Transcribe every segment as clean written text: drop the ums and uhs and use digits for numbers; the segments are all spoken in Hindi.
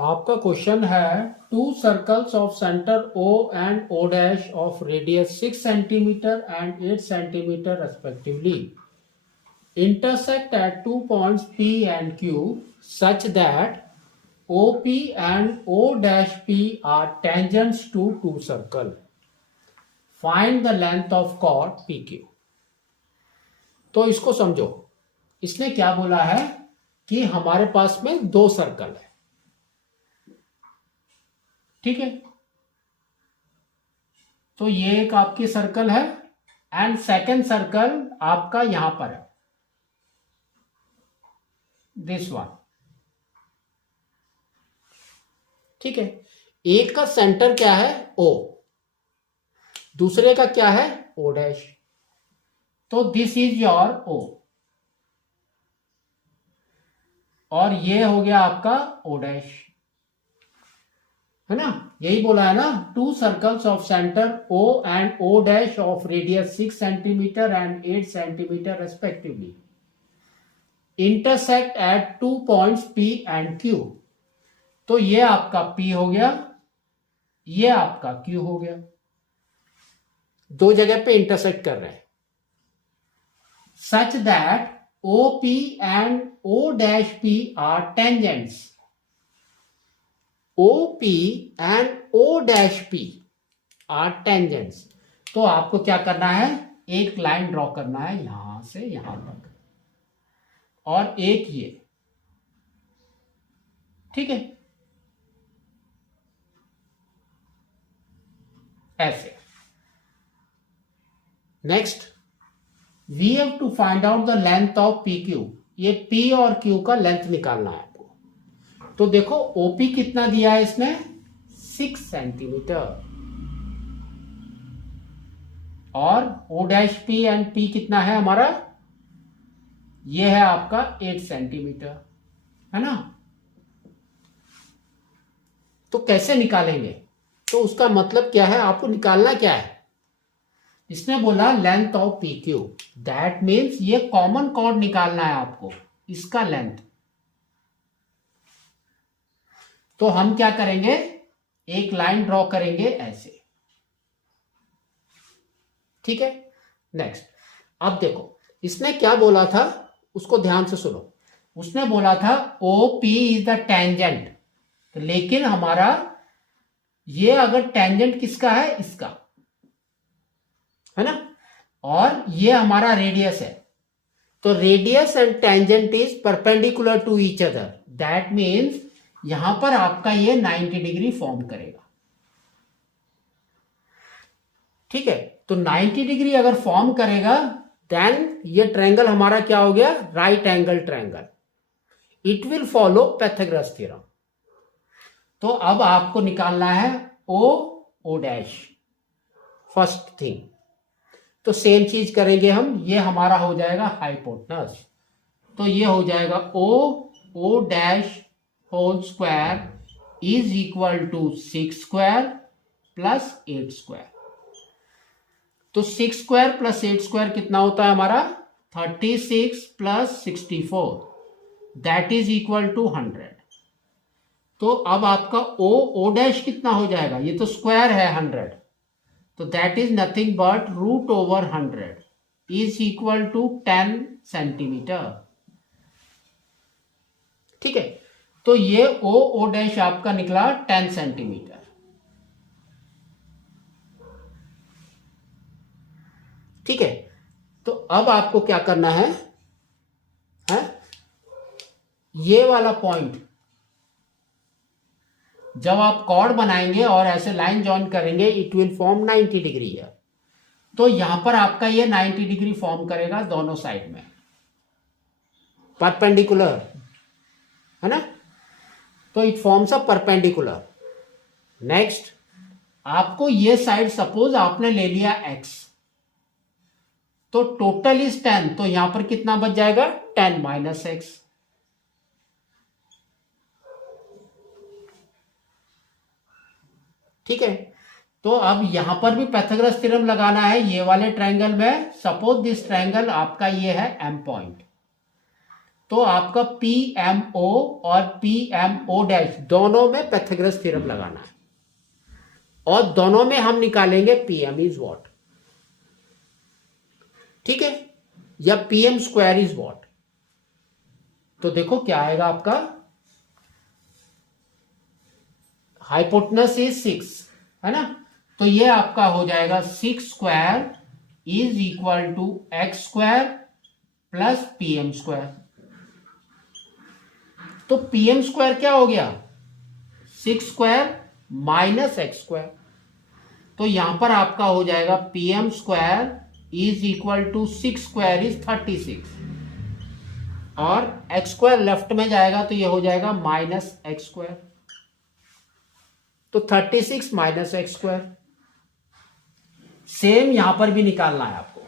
आपका क्वेश्चन है to circles of centre O and O dash of radius 6 centimetre and 8 centimetre respectively intersect at 2 points P and Q such that OP and O dash P are tangents to two circle. Find the length of chord PQ. तो इसको समझो, इसने क्या बोला है कि हमारे पास में दो सर्कल है, ठीक है। तो ये एक आपकी सर्कल है एंड सेकेंड सर्कल आपका यहां पर है, दिस वन, ठीक है। एक का सेंटर क्या है O, दूसरे का क्या है O डैश। तो दिस इज योर O और ये हो गया आपका O डैश, है ना। यही बोला है ना, to circles of centre O and O dash of radius 6 centimetre and 8 centimetre respectively intersect at 2 points P and Q। तो ये आपका P हो गया, ये आपका Q हो गया, दो जगह पे इंटरसेक्ट कर रहे हैं। Such that OP and O dash P are tangents. OP and O dash P are tangents. तो आपको क्या करना है, एक लाइन ड्रॉ करना है यहां से यहां तक और एक ये, ठीक है, ऐसे। Next we have to find out the length of PQ। ये P और Q का लेंथ निकालना है आपको। तो देखो OP कितना दिया है इसने, 6 सेंटीमीटर, और O dash P and P कितना है हमारा, ये है आपका 8 सेंटीमीटर, है ना। तो कैसे निकालेंगे, तो उसका मतलब क्या है, आपको निकालना क्या है। इसने बोला length of PQ, that means ये कॉमन कॉर्ड निकालना है आपको, इसका लेंथ। तो हम क्या करेंगे, एक लाइन ड्रॉ करेंगे ऐसे, ठीक है। नेक्स्ट अब देखो इसने क्या बोला था, उसको ध्यान से सुनो। उसने बोला था OP इज द टेंजेंट, लेकिन हमारा ये अगर टेंजेंट किसका है, इसका, है ना, और ये हमारा रेडियस है। तो radius and tangent is perpendicular to each other, that means यहां पर आपका ये 90 डिग्री फॉर्म करेगा, ठीक है। तो 90 डिग्री अगर फॉर्म करेगा देन ये ट्रायंगल हमारा क्या हो गया, right angle triangle. It will follow Pythagoras theorem. तो अब आपको निकालना है O डैश, फर्स्ट थिंग। तो सेम चीज करेंगे हम, ये हमारा हो जाएगा हाइपोटेनस। तो ये हो जाएगा O dash whole square is equal to 6 square plus 8 square. तो 6 स्क्वायर प्लस 8 स्क्वायर कितना होता है हमारा, 36 plus 64, that is equal to 100। तो अब आपका O डैश कितना हो जाएगा, ये तो स्क्वायर है 100, तो that is nothing but root over 100 is equal to 10 centimetre, ठीक है। तो ये O डैश आपका निकला 10 सेंटीमीटर, ठीक है। तो अब आपको क्या करना है, ये वाला पॉइंट जब आप कॉर्ड बनाएंगे और ऐसे लाइन जॉइन करेंगे, इट विल फॉर्म 90 डिग्री है। तो यहां पर आपका ये 90 डिग्री फॉर्म करेगा दोनों साइड में, परपेंडिकुलर, है ना। तो it forms a perpendicular. Next आपको ये साइड सपोज आपने ले लिया x, तो टोटल इज 10, तो यहां पर कितना बच जाएगा, 10 माइनस x, ठीक है। तो अब यहां पर भी पाइथागोरस थ्योरम लगाना है ये वाले ट्रायंगल में। सपोज दिस ट्रायंगल आपका ये है M पॉइंट, तो आपका पी एम ओ और पी एम ओ डैश दोनों में पाइथागोरस थ्योरम लगाना है, और दोनों में हम निकालेंगे पी एम इज वॉट, ठीक है, या P M square is what. तो देखो क्या आएगा आपका, हाइपोटेनस इज 6 है ना, तो ये आपका हो जाएगा 6 square is equal to x square plus P M square. तो पी एम स्क्वायर क्या हो गया, 6 स्क्वायर माइनस एक्स स्क्वायर। तो यहां पर आपका हो जाएगा P M square is equal to 6 square is 36, और एक्स स्क्वायर लेफ्ट में जाएगा तो ये हो जाएगा माइनस एक्स स्क्वायर। तो 36 माइनस एक्स स्क्वायर। सेम यहां पर भी निकालना है आपको,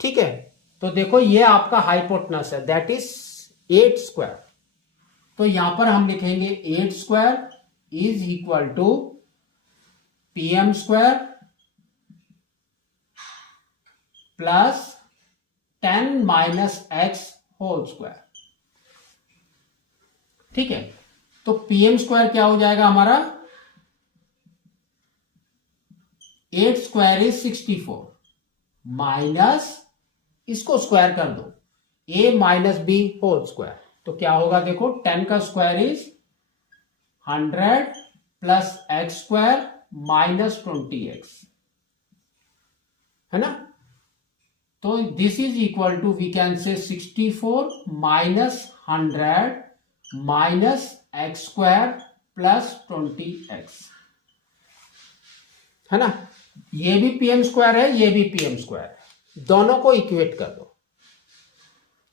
ठीक है। तो देखो ये आपका हाइपोटेनस है, दैट इज 8 स्क्वायर। तो यहां पर हम लिखेंगे 8 square is equal to P M square plus 10 minus x whole square, ठीक है। तो पी एम स्क्वायर क्या हो जाएगा हमारा, 8 स्क्वायर इज 64 माइनस, इसको स्क्वायर कर दो, a minus B whole square. तो क्या होगा देखो, 10 का square is 100 plus x square minus 20x, है ना। तो this is equal to we can say 64 minus 100 minus x square plus 20x, है ना। ये भी पी एम स्क्वायर है, ये भी पी एम स्क्वायर है, दोनों को इक्वेट कर दो।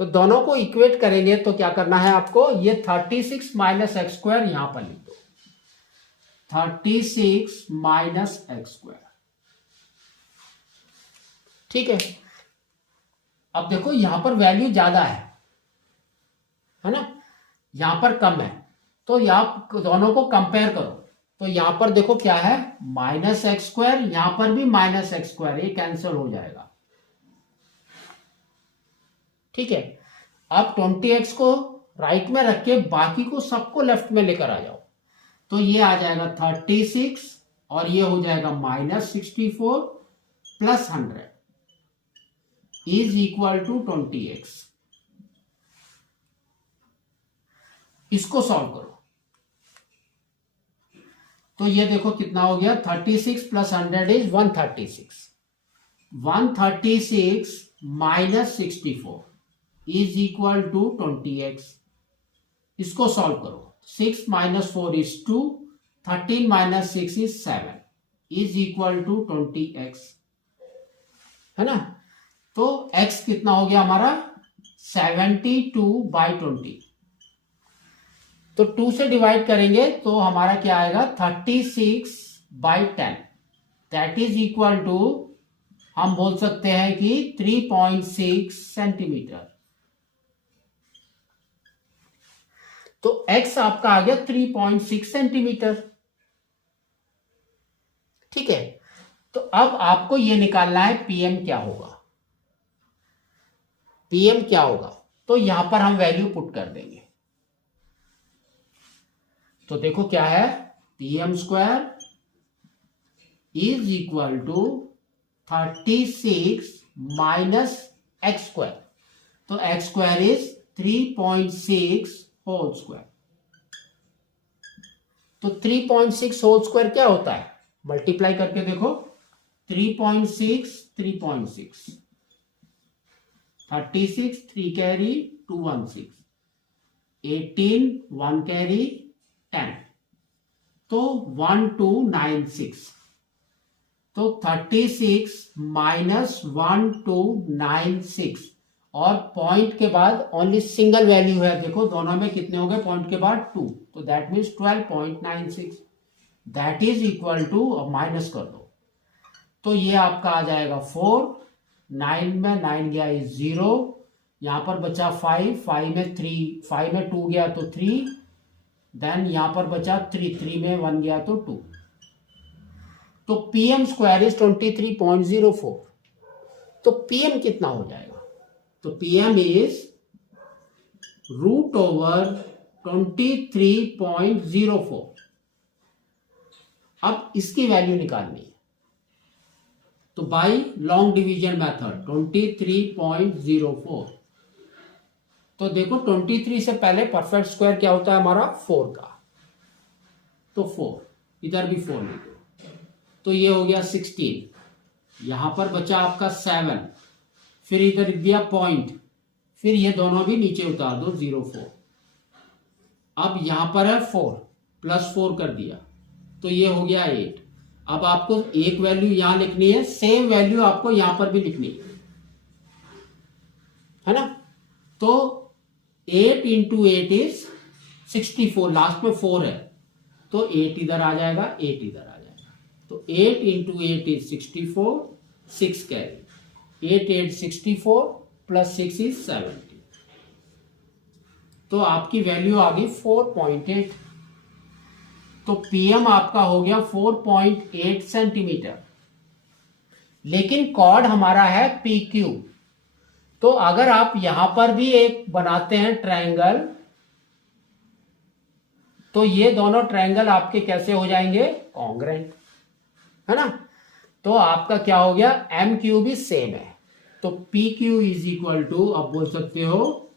तो दोनों को इक्वेट करेंगे तो क्या करना है आपको, ये 36 माइनस एक्स स्क्वायर यहां पर लिख दो, 36 माइनस एक्स स्क्वायर, ठीक है। अब देखो यहां पर वैल्यू ज्यादा है ना, यहां पर कम है, तो यहां दोनों को कंपेयर करो। तो यहां पर देखो क्या है, माइनस एक्स स्क्वायर, यहां पर भी माइनस एक्स स्क्वायर, ये कैंसिल हो जाएगा, ठीक है। अब 20x को राइट में रख के बाकी को सबको लेफ्ट में लेकर आ जाओ। तो ये आ जाएगा 36 और ये हो जाएगा minus 64 plus 100 is equal to 20x। इसको सॉल्व करो तो ये देखो कितना हो गया, 36 plus 100 is 136, 136 minus 64 is equal to 20x। इसको सॉल्व करो, 6 minus 4 is 2, 13 minus 6 is 7 is equal to 20x, है ना। तो x कितना हो गया हमारा, 72/20। तो 2 से डिवाइड करेंगे तो हमारा क्या आएगा, 36/10, दैट इज इक्वल टू, हम बोल सकते हैं कि 3.6 सेंटीमीटर। तो x आपका आ गया 3.6 सेंटीमीटर, ठीक है। तो अब आपको यह निकालना है पीएम क्या होगा, पीएम क्या होगा। तो यहां पर हम वैल्यू पुट कर देंगे। तो देखो क्या है, PM square is equal to 36 minus x square. तो x square is 3.6 whole square. तो 3.6 होल स्क्वायर क्या होता है, मल्टीप्लाई करके देखो, 3.6 3.6, 36 3 कैरी 216, 18 1 कैरी 10, तो 1296। तो 36 माइनस 1296, और पॉइंट के बाद ओनली सिंगल वैल्यू है, देखो दोनों में कितने हो गए, पॉइंट के बाद 2, तो that means 12.96, that is equal to, अब माइनस कर दो तो ये आपका आ जाएगा 4, 9 में 9 गया इज 0, यहां पर बचा 5, 5 में 3, 5 में 2 गया तो 3, देन यहां पर बचा 3, 3 में 1 गया तो 2। तो पीएम स्क्वायर इज 23.04। तो पीएम कितना हो जाएगा, तो पीएम इज रूट ओवर 23.04। अब इसकी वैल्यू निकालनी है, तो बाय लॉन्ग डिवीजन मेथड 23.04। तो देखो 23 से पहले परफेक्ट स्क्वायर क्या होता है हमारा 4 का, तो 4 इधर भी 4 लिख दो, तो ये हो गया 16। यहां पर बचा आपका 7, फिर इधर दिया पॉइंट, फिर ये दोनों भी नीचे उतार दो 0.4। अब यहां पर है 4 प्लस 4 कर दिया, तो ये हो गया 8। अब आपको एक वैल्यू यहां लिखनी है, सेम वैल्यू आपको यहां पर भी लिखनी है ना। तो 8 इंटू 8 इज 64, लास्ट में 4 है, तो 8 इधर आ जाएगा, 8 इधर आ जाएगा, तो 8 into 8 is 64, 6 carry, 8 8 64 plus 6 is 70। तो आपकी वैल्यू आ गई 4.8। तो पीएम आपका हो गया 4.8 सेंटीमीटर। लेकिन कॉर्ड हमारा है पी क्यू। तो अगर आप यहां पर भी एक बनाते हैं ट्रायंगल, तो ये दोनों ट्रायंगल आपके कैसे हो जाएंगे, कॉन्ग्रेंट, है ना। तो आपका क्या हो गया, एम क्यू भी सेम है, तो P Q is equal to, आप बोल सकते हो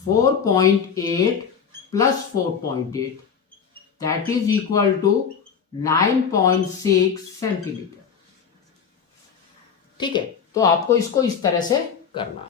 4.8 plus 4.8, that is equal to 9.6 centimetre. ठीक है, तो आपको इसको इस तरह से करना है।